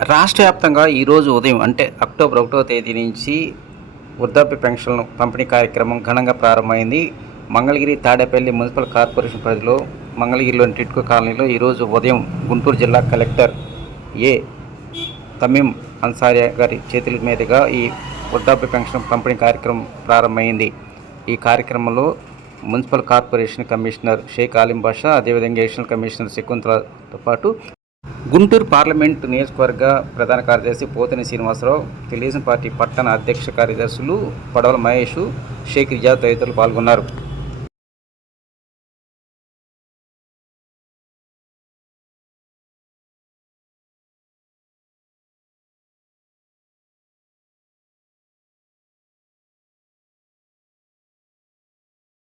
రాష్ట్ర వ్యాప్తంగా ఈరోజు ఉదయం అంటే అక్టోబర్ ఒకటో తేదీ నుంచి వృద్ధాప్య పెన్షన్లు పంపిణీ కార్యక్రమం ఘనంగా ప్రారంభమైంది. మంగళగిరి తాడేపల్లి మున్సిపల్ కార్పొరేషన్ పరిధిలో మంగళగిరిలోని టిట్కో కాలనీలో ఈరోజు ఉదయం గుంటూరు జిల్లా కలెక్టర్ ఏ. తమీం అన్సారియా గారి చేతుల మీదుగా ఈ వృద్ధాప్య పెన్షన్ పంపిణీ కార్యక్రమం ప్రారంభమైంది. ఈ కార్యక్రమంలో municipal corporation commissioner Sheikh Alim Basha అదేవిధంగా ఎడిషనల్ కమిషనర్ శకుంతలతో పాటు గుంటూరు పార్లమెంట్ నియోజకవర్గ ప్రధాన కార్యదర్శి పోతని శ్రీనివాసరావు తెలుగుదేశం పార్టీ పట్టణ అధ్యక్ష కార్యదర్శులు పడవల మహేష్ షేక్ రిజా తదితరులు పాల్గొన్నారు.